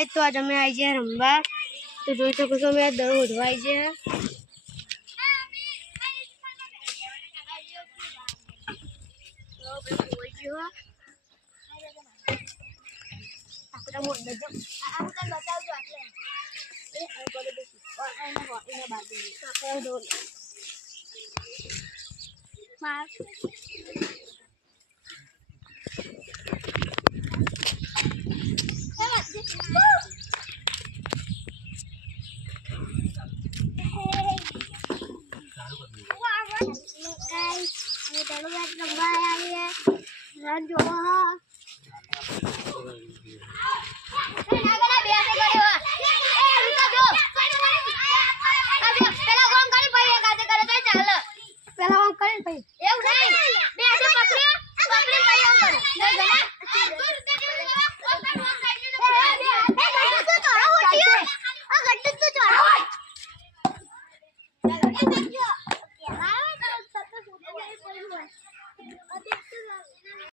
Guys तो आज हमें आई है रंबा तो જોઈ શકો છો મેં દર ઉધવાઈ છે તો કોઈ જો આપણે મોડ દજો આ હું તને બતાવજો આટલે એ આ બોલે દે એના બાજુ આપણે દો માર Guys, ini terlalu banyak rambut ya. Dan juga